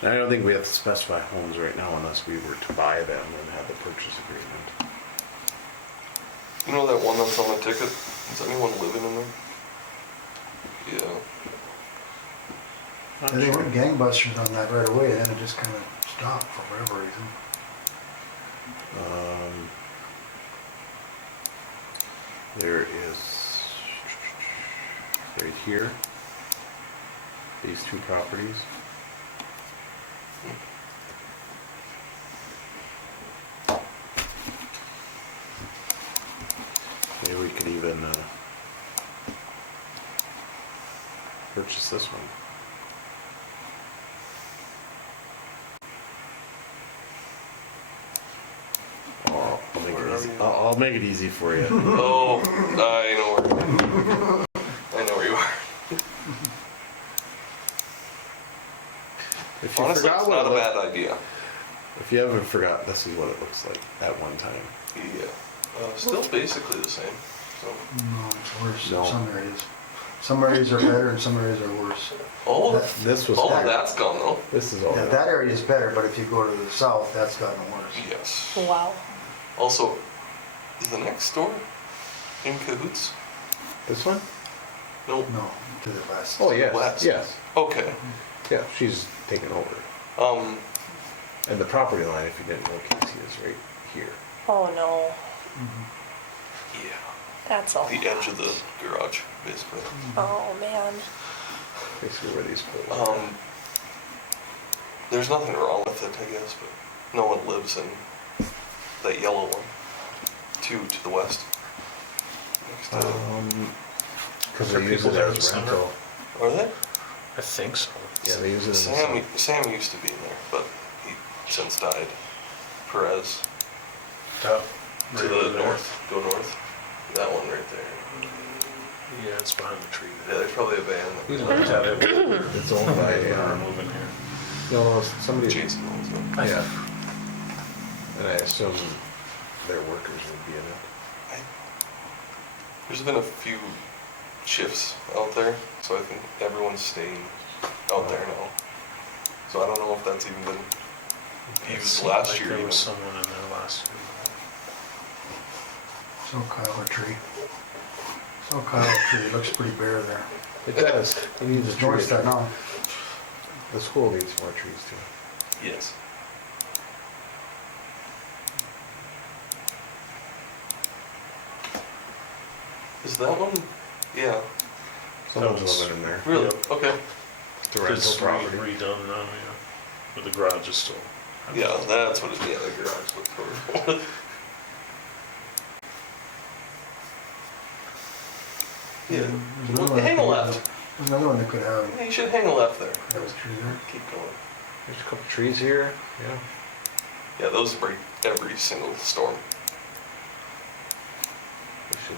And I don't think we have to specify homes right now unless we were to buy them and have the purchase agreement. You know that one that's on the ticket? Is anyone living in there? Yeah. Not And they sure. went gangbusters on that right away, and then it just kind of stopped for whatever reason. There is right here, these 2 properties. Maybe we could even purchase this one. Oh, I'll make Where it are easy. you? I'll make it easy for you. Oh, I know where. I know where you are. If you Honestly, forgot it's what not it a looked- bad idea. If you haven't forgot, this is what it looks like at one time. Yeah. Still basically the same. So. No, it's worse No. in some areas. Some areas are better and some areas are worse. Oh, That- This was. all of that's gone though. This is all. Yeah, that area is better, but if you go to the south, that's gotten worse. Yes. Wow. Also, is the next door in cahoots? This one? No. No, to the west. Oh yes, West. yes, Okay. yeah. She's taken over, and the property line, if you didn't know, Casey, is right here. Oh, no. Yeah. That's all. The edge of the garage, basically. Oh, man. Basically where these poles are. There's nothing wrong with it, I guess, but no one lives in that yellow one? Two to the west. Next to, Because Are they use people it there in as summer? rental. are they? I think so. Yeah, they use it in the summer. Sam used to be in there, but he since died. Perez. That, To right over the there. north. Go north. That one right there. Yeah, it's behind the tree Yeah, there. there's probably a van. We looked at it. It's owned by, They were moving here. no, somebody. Jason owns it. Yeah. And I assume their workers would be in it. There's been a few shifts out there, so I think everyone's staying out there now. So I don't know if that's even been It used seemed last like year there even. was someone in there last year. So Kyle tree. So Kyle tree, it looks pretty bare there. It does. It needs a Just tree. noticed that now. The school needs more trees too. Yes. Is that one? Yeah. Someone's was- living in there. Really? Yep. Okay. It's a rental It's property. redone now, yeah. But the garage is still. Yeah, that's what it is. Yeah, the garage looks horrible. Yeah. There's another one Hang a that could- left. There's another one that could have, Yeah, you should hang a left there. have a tree there. Keep going. There's a couple trees here. Yeah. Yeah, those break every single storm. We should.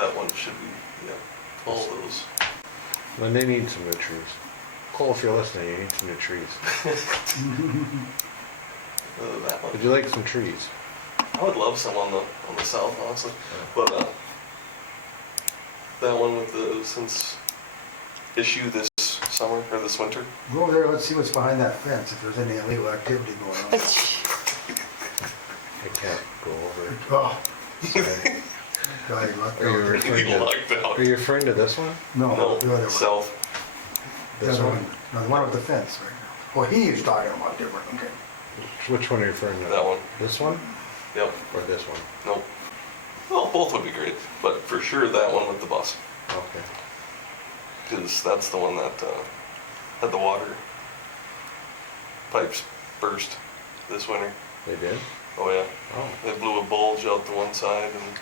That one should be, yeah, all those. When they need some new trees. Cole, if you're listening, you need some new trees. That one. Would you like some trees? I would love some on the south, honestly. But that one with the since issue this summer or this winter. Go over there, let's see what's behind that fence, if there's any illegal activity going on. I can't go over. Oh, Sorry. guy lucked Are you out. referring to, Locked out. are you referring to this one? No, No, the other one. south. The This other one? one. No, the one with the fence right now. Well, he was talking about different, okay. Which one are you referring to? That one. This one Yep. or this one? Nope. Well, both would be great, but for sure that one with the bus, Okay. because that's the one that had the water pipes burst this winter. They did? Oh yeah. Oh. They blew a bulge out the one side and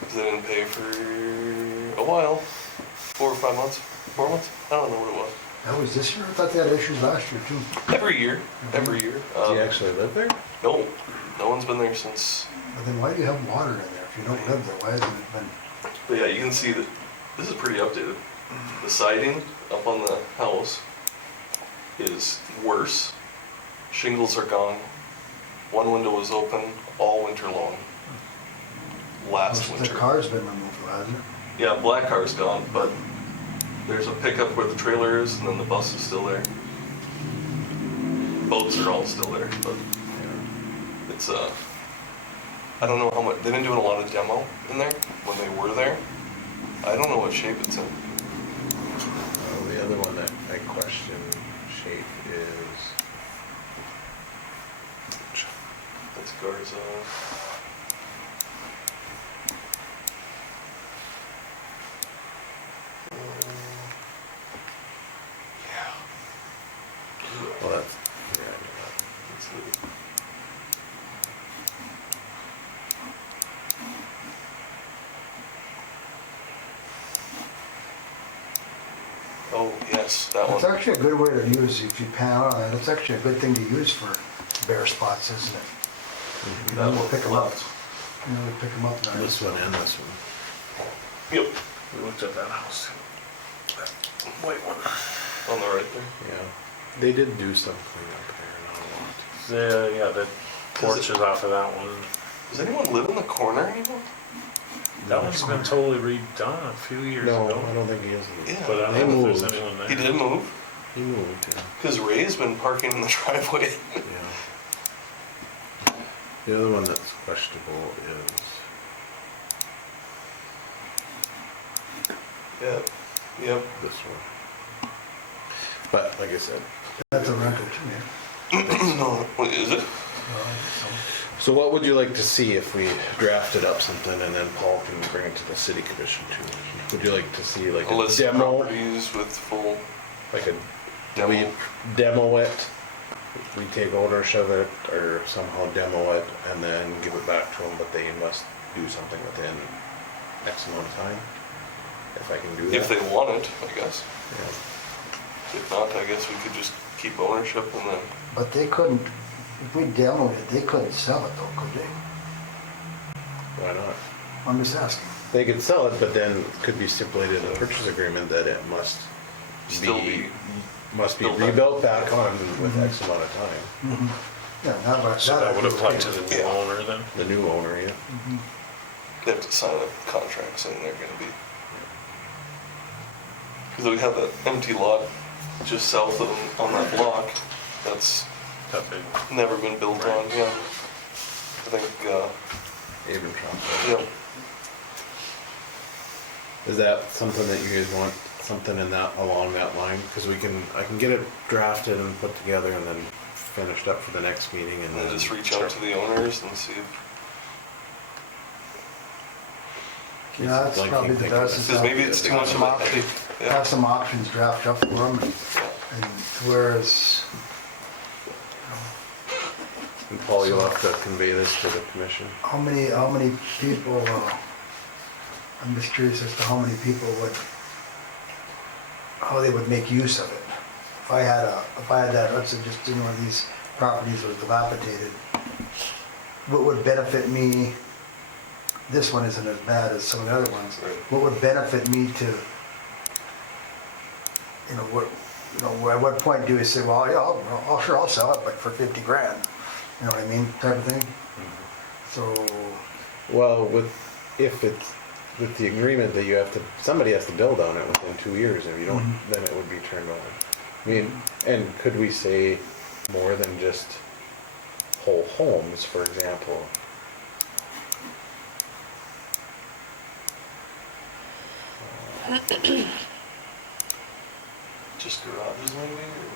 'cause they didn't pay for a while, 4 or 5 months, 4 months. I don't know what it was. That was this year? I thought they had issues last year too. Every year, every year. Do you actually live there? No, no one's been there since. But then why do you have water in there? If you don't live there, why hasn't it been? But yeah, you can see that this is pretty updated. The siding up on the house is worse. Shingles are gone. One window was open all winter long. Last The winter. car's been removed, hasn't it? Yeah, black car's gone, but there's a pickup where the trailer is, and then the bus is still there. Boats are all still there, but it's I don't know how much. They've been doing a lot of demo in there when they were there. I don't know what shape it's in. The other one that I question shape is. That's Garza. Yeah. Well, that's. Yeah, I know that. That's the- Oh, yes, that It's one. actually a good way to use, if you pan out on it, it's actually a good thing to use for bare spots, isn't it? You That know, one pick them up. left. You know, pick them up nice. This one and this one. Yep, We looked at that house. That white one. on the right there. Yeah. They did do some cleanup there, not a lot. Yeah, the porch is off of that one. Does anyone live in the corner anymore? That one's been totally redone a few years No, ago. I don't think he is. Yeah. But I They don't know if moved. there's anyone there. He did move, He moved, yeah. because Ray's been parking in the driveway. Yeah. The other one that's questionable is. Yeah, yep. This one. But like I said. That's a rental too, yeah. No, what is it? So what would you like to see if we drafted up something and then Paul can bring it to the city commission too? Would you like to see like A a list of demo, properties with full like a demo. demo it we take ownership of it or somehow demo it and then give it back to them, but they must do something within X amount of time? If I can do that? If they want it, I guess. Yeah. If not, I guess we could just keep ownership and then, But they couldn't, if we demoed it, they couldn't sell it though, could they? Why not? I'm just asking. They could sell it, but then it could be stipulated in a purchase agreement that it must Still be must be built back. rebuilt back on with X amount of time. Yeah, that So that would apply to the new Yeah. owner then? The new owner, yeah. they have to sign a contract saying they're gonna be. Because we have that empty lot just south of them on that block, that's That big? never been built on, yeah. I think, Abrams. yeah, Is that something that you guys want, something in that, along that line? Because I can get it drafted and put together and then finished up for the next meeting and and then. then just reach out to the owners and see if, Yeah, that's Like, probably you the think best. of is because maybe have- it's too have much of some a options- headache. Yeah. Have some options draft up for them, Yeah. and whereas, And Paul, you'll have to convey this to the commission. how many people, I'm just curious as to how many people how they would make use of it. If I had that, let's say just in one of these properties that was dilapidated, what would benefit me, this one isn't as bad as some of the other ones, Right. what would benefit me to, at what point do we say, well, yeah, I'll sell it, but for 50 grand, you know what I mean, type of thing? So, Well, if it's, with the agreement that somebody has to build on it within 2 years. If you don't, then it would be turned over. I mean, and could we say more than just whole homes, for example? Just garages maybe, or?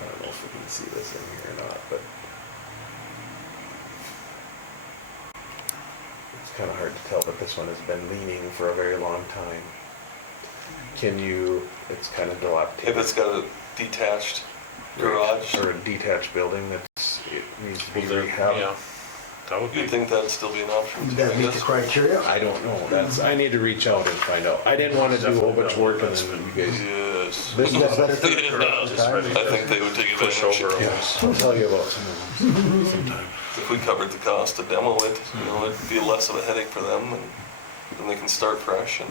I don't know if we can see this in here or not, but it's kind of hard to tell, but this one has been leaning for a very long time. It's kind of dilapidated. If it's got a detached garage, Or a detached building it needs to be Well, there- rehabbed. Yeah, that would be. you'd think that'd still be an option would too, I that meet the guess. criteria? I don't know, I need to reach out and find out. I didn't want to do a whole bunch of work and then you guys. Yes. This Is that is, better for the Yeah. garage Just time? ready. I think they would take Push advantage. over yeah, almost. I'll tell you about some of them sometime. If we covered the cost to demo it, it'd be less of a headache for them, and then they can start fresh and,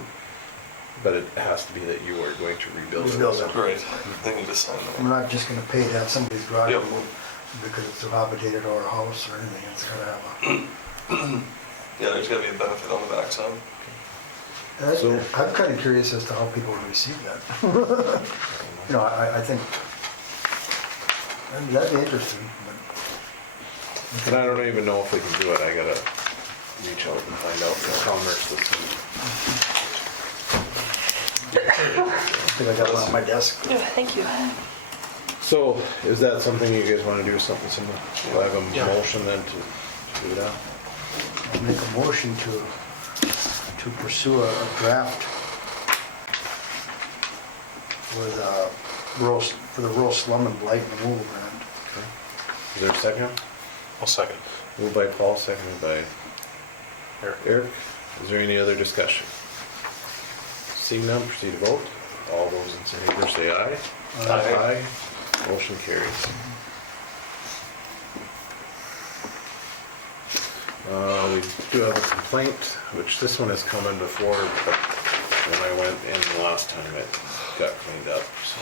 But it has to be that you are going to rebuild it. Rebuild it. right, they need to sign We're that. not just gonna pay to have somebody's garage Yep. removed because it's dilapidated or a house or anything, it's gotta have Yeah, there's gotta be a benefit on the backside. So- I'm kinda curious as to how people would receive that. You know, I think, that'd be interesting, but. And I don't even know if we can do it, I gotta reach out and find out from Commerce this week. I think I got one on my desk. Yeah, thank you. So, is that something you guys wanna do, something similar? Do I have a Yeah. motion then to do that? I'll make a motion to pursue a draft for the rural slum and blight removal grant. Okay. Is there a second? I'll second. Moved by Paul, seconded by Here. Eric. Is there any other discussion? Seeing none, proceed to vote. All those in favor say aye. Aye. Motion carries. We do have a complaint, which this one has come in before, but when I went in the last time, it got cleaned up, so.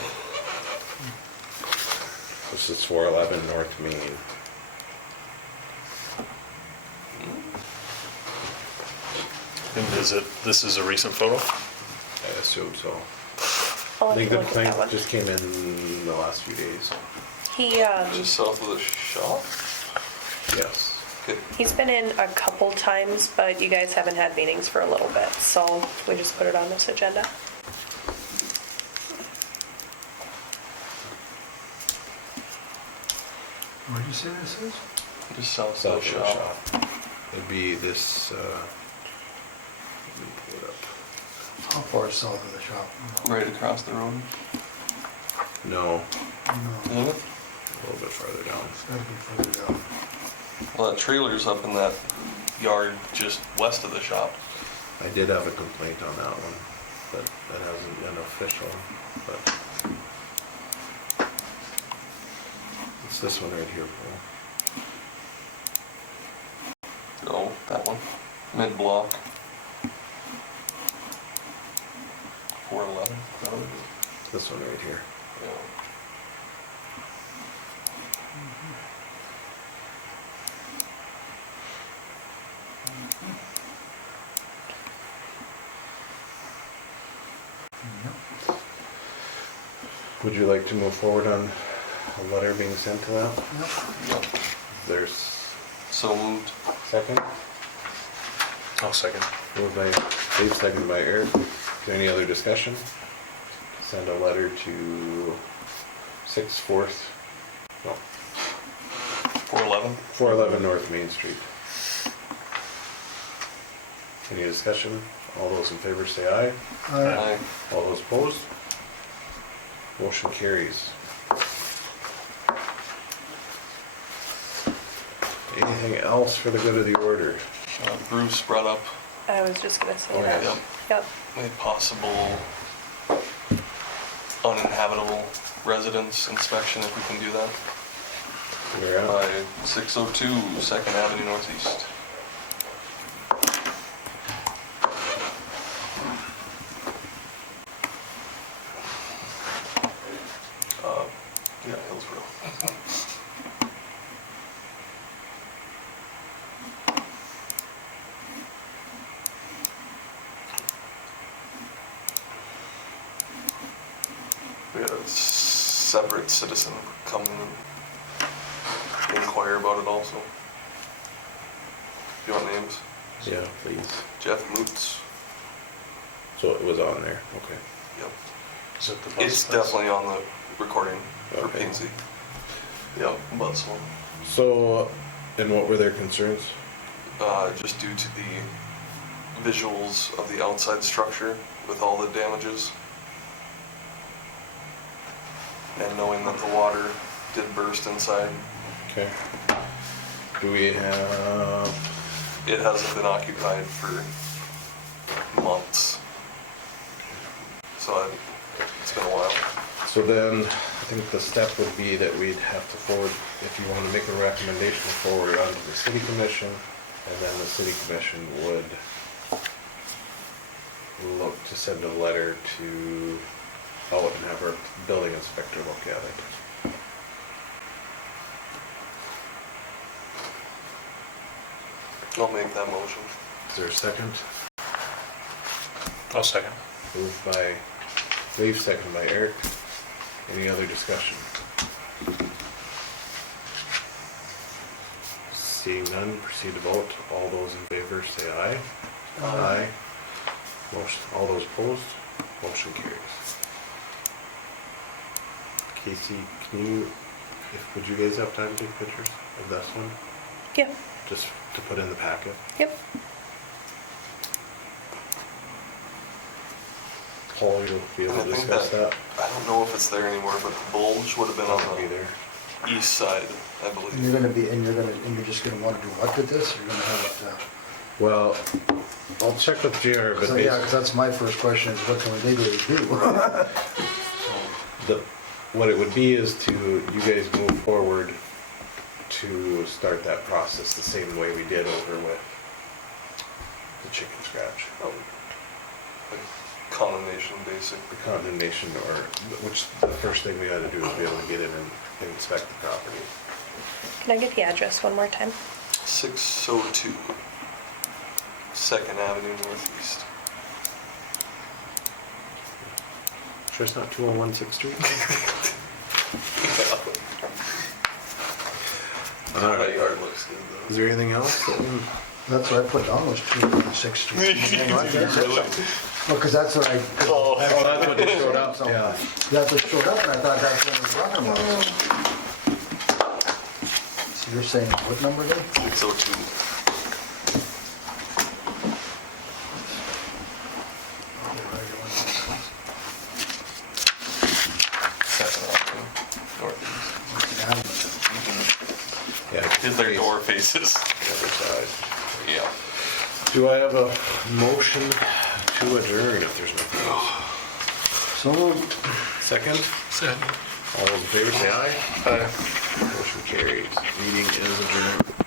This is 411 North Main. And this is a recent photo? I assume so. I'll I let you think the look at that one. complaint just came in the last few days. Just south of the shop? Yes. Okay. He's been in a couple times, but you guys haven't had meetings for a little bit, so we just put it on this agenda. Where'd you say this is? Just south of South the of the shop. shop. It'd be this, let me pull it up. How far is south of the shop? Right across the road. No, No. Isn't it? a little bit farther down. It's gotta be further down. Well, that trailer's up in that yard just west of the shop. I did have a complaint on that one, but that hasn't been official, but. It's this one right here, Paul. Oh, that one. Mid-block. 411. That one? This one right here. Yeah. Would you like to move forward on a letter being sent to them? Yep. There's So moved. second, I'll second. moved by Dave, seconded by Eric. Is there any other discussion? Send a letter to 411 North Main Street. Any discussion? All those in favor say aye. Aye. All those opposed? Motion carries. Anything else for the good of the order? Bruce brought up I was just gonna say Oh, that. yeah. Yep. a possible uninhabitable residence inspection if we can do that. We're out. By 602 2nd Avenue Northeast. Yeah, Hillsborough. We had a separate citizen come and inquire about it also. Do you want names? Yeah, please. Jeff Moots. So it was on there, okay. Yep. Is it the bus? It's definitely on the recording for Okay. P&Z. Yep, bus one. So, and what were their concerns? Just due to the visuals of the outside structure with all the damages. And knowing that the water did burst inside, Okay. Do we have, it hasn't been occupied for months. So it's been a while. so then, I think the step would be that we'd have to forward, if you want to make a recommendation, forward it onto the city commission, and then the city commission would look to send a letter to out and have our building inspector look at it. I'll make that motion. Is there a second? I'll second. Moved by Dave, second by Eric. Any other discussion? Seeing none, proceed to vote. All those in favor say aye. Aye. Motion, all those opposed, motion carries. Casey, can you, would you guys have time to take pictures of this one? Yep. Just to put in the packet? Yep. Paul, you'll be able And I to think discuss that? I don't know if it's there anymore, but the bulge would have been That'll on be the there. east side, I And believe. and you're just gonna wanna do what with this? You're gonna have it, Well, I'll check with JR, but so, yeah, basically. cause that's my first question, is what can we legally do? What it would be is to, you guys move forward to start that process the same way we did over with the chicken scratch. Like condemnation, basic. The condemnation, or, which the first thing we gotta do is be able to get in and inspect the property. Can I get the address one more time? 602 2nd Avenue Northeast. Sure it's not 201 6th Street? All That right, yard looks good is there anything else? That's what I put down, was 206 Street. though. Well, cause that's what I. Oh, That's what just showed up, yeah. That's what showed up, and I thought that's what we're talking about. So you're saying, what number again? 602. Second Avenue Northeast. Avenue. Yeah. Because their door faces. The other side. Yeah. Do I have a motion to adjourn if there's nothing else? So moved. Second? Second. All those in favor say aye. Aye. Motion carries. Meeting is adjourned.